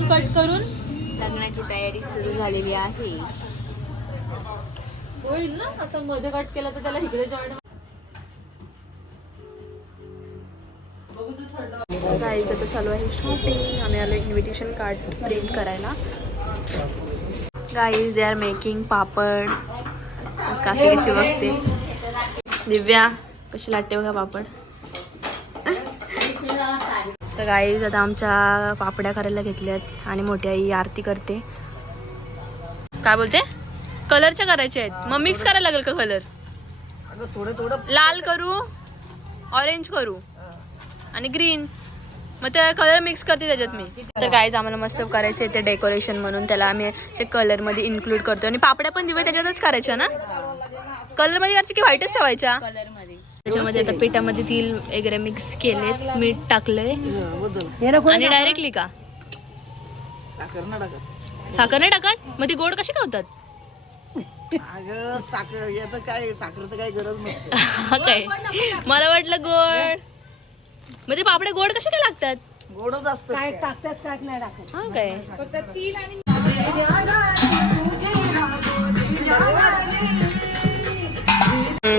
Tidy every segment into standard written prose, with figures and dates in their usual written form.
Cake cut करून लग्नाची तयारी सुरू झालेली आहे. होईल ना असं मध्ये कट केलं तर त्याला इकडे जॉईन. गाईज आता चालू आहे शॉपिंग. आम्ही आलो इन्व्हिटेशन कार्ड प्रिंट करायला. गाईज दे आर मेकिंग पापड. काकी कशी बघते. दिव्या कशी लाटते बघा पापड. तर गाईज आता आमच्या पापड्या करायला घेतल्यात आणि मोठी आई आरती करते. काय बोलते. कलरच्या करायचे आहेत मग मिक्स करायला लागेल का कलर. लाल करू ऑरेंज करू आणि ग्रीन मग ते कलर मिक्स करते त्याच्यात मी. तर गाईज आम्हाला मस्त करायचे ते डेकोरेशन म्हणून त्याला आम्ही असे कलर मध्ये इन्क्लूड करतो. आणि पापड्या पण दिवे त्याच्यातच करायच्या ना. कलर मध्ये करायच्या की व्हाईटच ठेवायच्या. त्याच्यामध्ये आता पिठामध्ये तेल वगैरे मिक्स केलेत. मीठ टाकलंय आणि डायरेक्टली का साखर नाही टाकत. मग ती गोड कशी खावतात. साखरेचं काय गरज नसते. काय मला वाटलं गोड. मग ते पापडे गोड कसे काय लागतात. गोडच असतं. काय टाकतात काय नाही टाकत. हा काय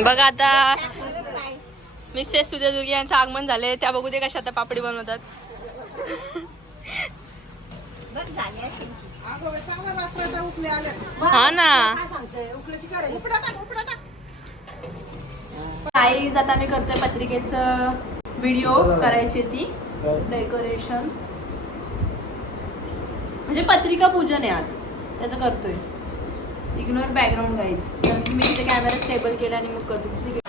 बघा आता मिसेस सुदेदुर्गी यांचं आगमन झालंय. त्या बघू दे कशा आता पापडी बनवतात. हा ना गाईज आता मी करतोय पत्रिकेचं व्हिडिओ करायची ती डेकोरेशन म्हणजे पत्रिका पूजन आहे आज त्याचं करतोय. Ignore background guys. तर मी इथे कॅमेरा स्टेबल केला आणि मग करतो.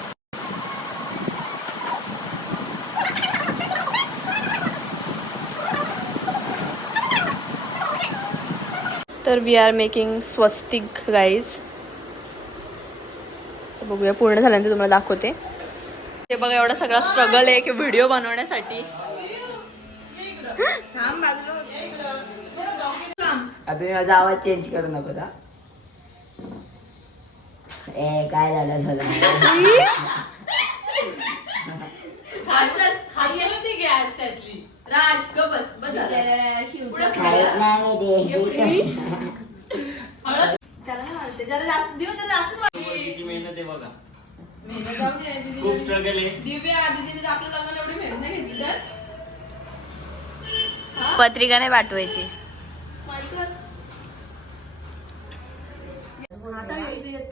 तर we are making swastika guys. तर बघूया पूर्ण झाल्यानंतर तुम्हाला दाखवते. ते बघा एवढा सगळा स्ट्रगल आहे की व्हिडिओ बनवण्यासाठी. आता मी माझा आवाज चेंज करू नको का. ए काय झालं राज ग बस बस त्याला नाही मारते. जरा जास्त दिवस जरा जास्तच किती मेहनत आहे बघा. खूप स्ट्रगल आहे. दिव्या दीदीने आपल्या लग्नाला एवढी मेहनत नाही घेतली तर पत्रिका नाही पाठवायची. आता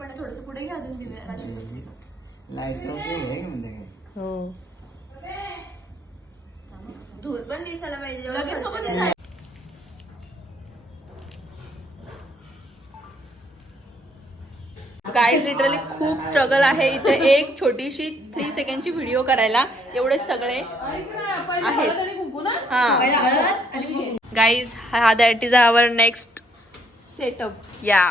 पण थोडस पुढे घ्या अजून दिव्या. हो धूर पण दिसायला पाहिजे. लगेच नको दिसायला. गाईज लिटरली खूप स्ट्रगल आहे इथे एक छोटीशी 3 सेकंडची व्हिडिओ करायला. एवढे सगळे आहेत. हा गाईज हा that is our next setup. या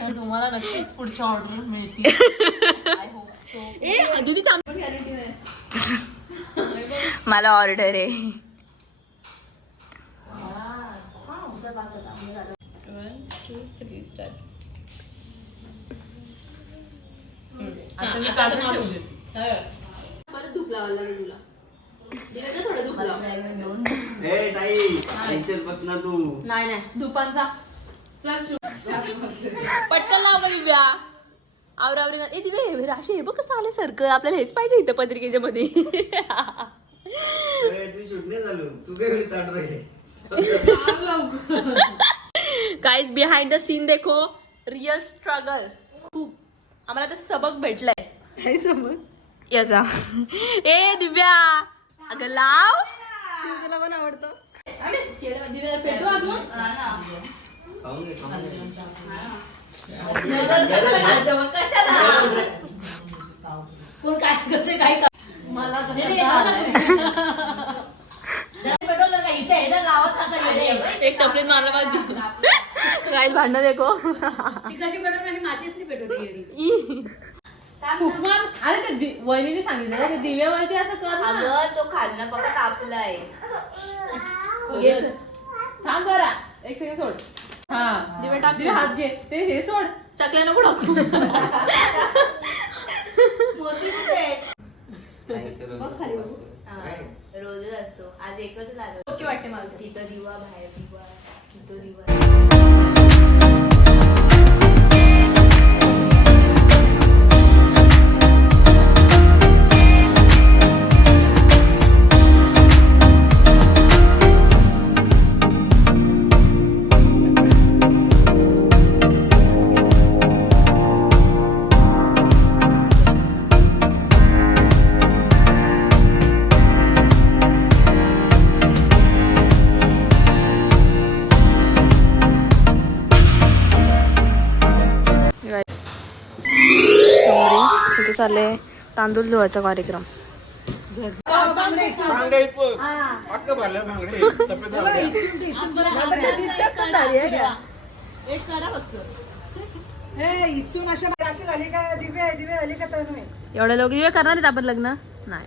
तुम्हाला नक्कीच पुढची ऑर्डर मिळतील. ए दीदी मला ऑर्डर आहे. परत धूप लावायला लागेल तुला. दिव्याचं थोडं धूप लाव. ए ताई इथेच बस ना तू. नाही नाही धुपांचा पटकन लाव बघ दिव्या. आवरावरी ना. ए दिव्या राशी हे बघ कसं आलं सर्कल. आपल्याला हेच पाहिजे इथं पत्रिकेच्या मध्ये. तू शूट नाही झालो. तू काय एवढी ताट राहिले. गाइस बिहाइंड द सीन देखो. Real struggle. खूप आम्हाला तर सबक भेटलाय. काय समज याचा. ए दिव्या अगं लाव. तुला पण आवडतं. दिव्या पेटू अजून. खाऊन घे, खाऊन घे. कशाला कोण काय करते काय मला एक टपरीत मारला पाहिजे. काय भांडण देखो. अरे ते वहिनीने सांगितलं ते दिव्यावरती असं कर. अगं तो खाल्ला बघा तापलाय. थांब जरा एक सेकंड सोड. हा दिवे टाक. दिवे हात घे. ते हे सोड. चकल्या नको टाकू. मोतीच आहे. बघ खाली बघू. रोजच असतो, आज एकच लागत. ओके वाटते मला. तिथं दिवा, बाहेर दिवा, तिथं दिवा. इथे चालले तांदूळ धुवायचा कार्यक्रम. एवढ्या लोक दिवे करणार आहेत आपण लग्न? नाही,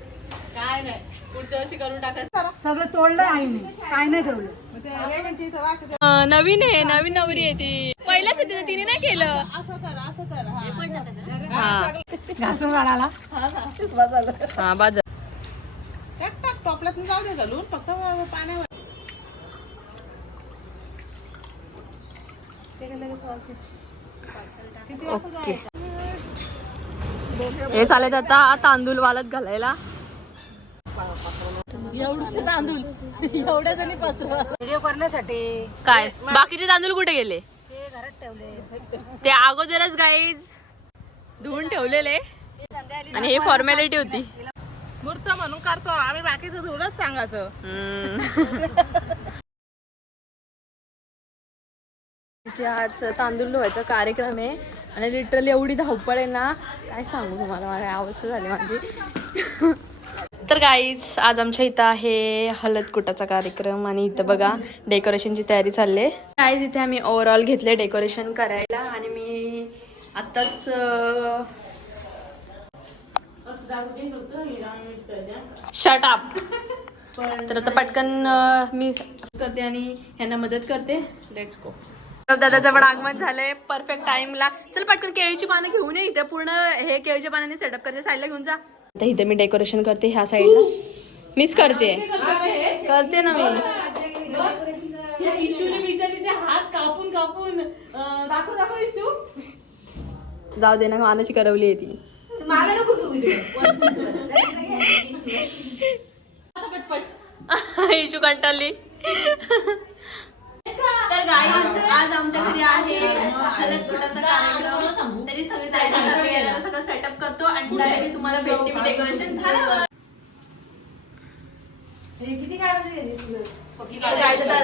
काय नाही, पुढच्या वर्षी करून टाकायचं. सगळं तोडलं आईने, काय नाही ठेवलं. नवीन आहे, नवीन नवरी आहे ती. पहिल्याच आहे तिने, तिने नाही केलं. घासून वाढाला हा बाजार. टॉपल्यात जाऊ दे घालून, फक्त पाण्यावर. ओके, हे चालत आता तांदूळ वालत घालायला. एवढे तांदूळ एवढ्या जणी पसरवा व्हिडिओ करण्यासाठी. काय बाकीचे तांदूळ कुठे गेले? ते घरात ठेवले. ते अगोदरच गाईज धुवून ठेवलेले आणि हे फॉर्मॅलिटी होती. मूर्त म्हणून करतो आम्ही, बाकीचं धुवूनच सांगायचं. आज तांदूळ धुवायचा कार्यक्रम आहे आणि लिटरली एवढी धावपळ आहे ना, काय सांगू तुम्हाला, माझी अवस्था झाली माझी. तर गाईज आज आमच्या इथं आहे हळद कुटाचा कार्यक्रम आणि इथं बघा डेकोरेशनची तयारी चालली आहे. गाईज इथे आम्ही ओव्हरऑल घेतले डेकोरेशन करायला आणि मी आत्ताच शट अप. तर आता पटकन मी करते आणि ह्यांना मदत करते. Let's go. दादाचं पण आगमन झालंय परफेक्ट टाइमला. चल पटकन केळीची पानं घेऊन ये. इथे पूर्ण हे केळीच्या पानाने सेटअप करते, साईडला घेऊन जा. आता इथे मी डेकोरेशन करते ह्या साईडला. मीच करते ना मी. हात कापून कापून दाखव इशू. जाऊ दे ना, मानाची करवली आहे ती. इशू कंटाळली. तर गाईज आज आमच्या घरी आहे हळद कुटाचा कार्यक्रम. तरी सगळी तयारी सगळं सेटअप करतो आणि डायरेक्टली तुम्हाला भेटते मी डेकोरेशन झाल्यावर.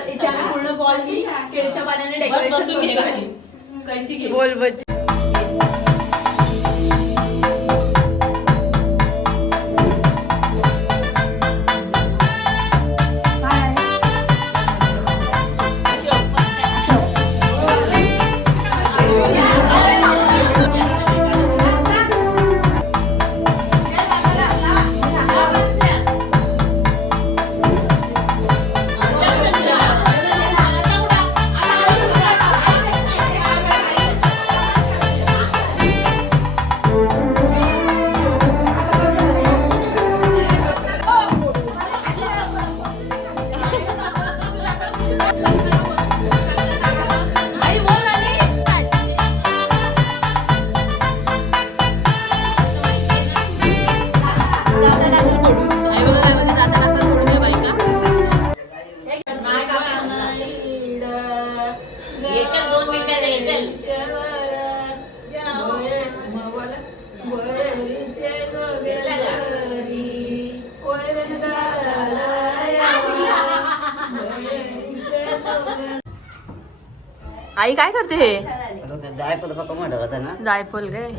इथे आम्ही पूर्ण बॉल की केळीच्या पाण्याने डेकोरेशन बोल बच्ची. आई काय करते हे? जायफळ पप्पा म्हणत होता ना. जायफळ काय?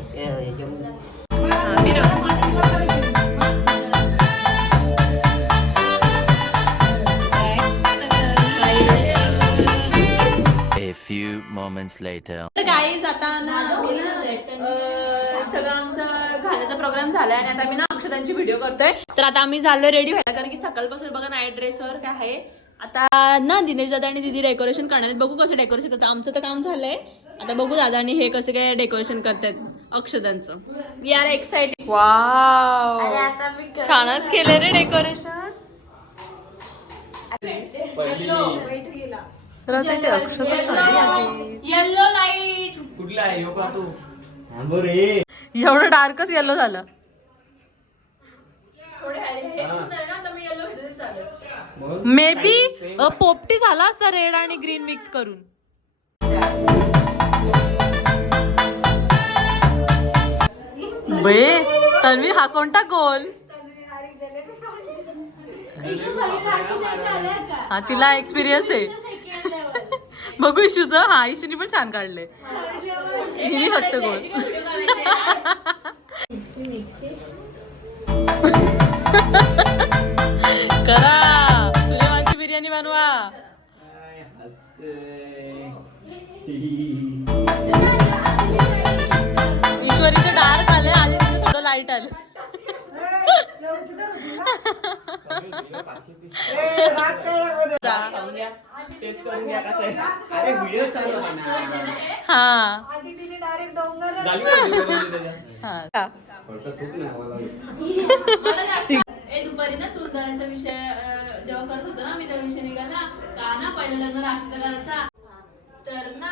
A few moments later. तर गाईज आता ना सगळं आमचा घालायचा प्रोग्राम झालाय आणि आता आम्ही ना अक्षतांची व्हिडिओ करतोय. तर आता आम्ही चाललोय रेडी व्हायला, कारण की सकाळपासून बघा नाईट ड्रेसवर काय आहे. आता ना दिनेश दादा आणि दीदी डेकोरेशन करणार आहेत. बघू कसं डेकोरेशन करतात. आमचं तर काम झालंय, आता बघू दादा आणि हे कसं काय डेकोरेशन करतायत अक्षतांचं. We are excited. वाव, छानच केलं रे डेकोरेशन. रथ इथे अक्षतच आहे. Yellow light. कुठला आहे यो का तू एवढं डार्कच येलो झालं. मे बी पोपटी झाला असता रेड आणि ग्रीन मिक्स करून. बे तन्वी हा कोणता गोल? हा तिला एक्सपिरियन्स आहे. बघू इशूच. हा इशूनी पण छान काढले. हिने फक्त गोल. करा सूर्यवंशी बिर्याणी बनवा. ईश्वरीचं डार्क आलंय आणि तिचं थोडं लाईट आलं. अरे व्हिडिओ चालू आहे ना. हा हा दुपारी ना चूल जाण्याचा विषय जेव्हा करत होतो ना मी, त्या विषय निघाला का ना पहिलं लग्न राशीचं करायचा. तर ना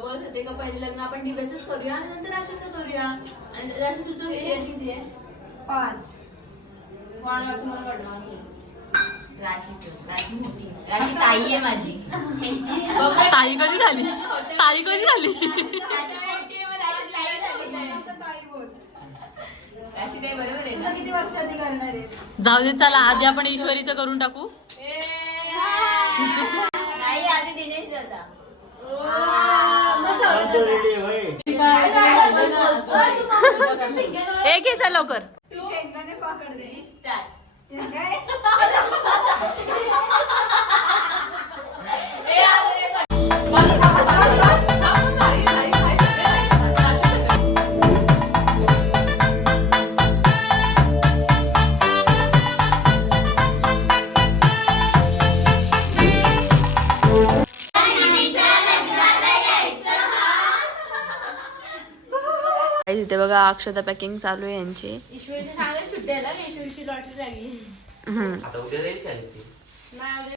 बोलत होते का पहिलं लग्न आपण डिबेचंच करूया आणि नंतर राशीचं करूया. आणि राशी तुझं हे किती आहे? 5. मला वाटतं मला वाटलं माझी राशी मोठी राशी ताई आहे माझी. ताई कधी झाली? ताई कधी झाली? राशी ताई बरोबर आहे. तुझं किती वर्षांनी करणार आहे? जाऊ दे चला आधी आपण ईश्वरीचं करून टाकू. नाही आधी दिनेश दादा. एक घे चल लवकर. इथे बघा अक्षता पॅकिंग चालू आहे यांची. ईश्वरीची सुट्टी आहे ना, ईश्वरीची लॉटरी लागली. आता उद्या जायची आहे ती. नाही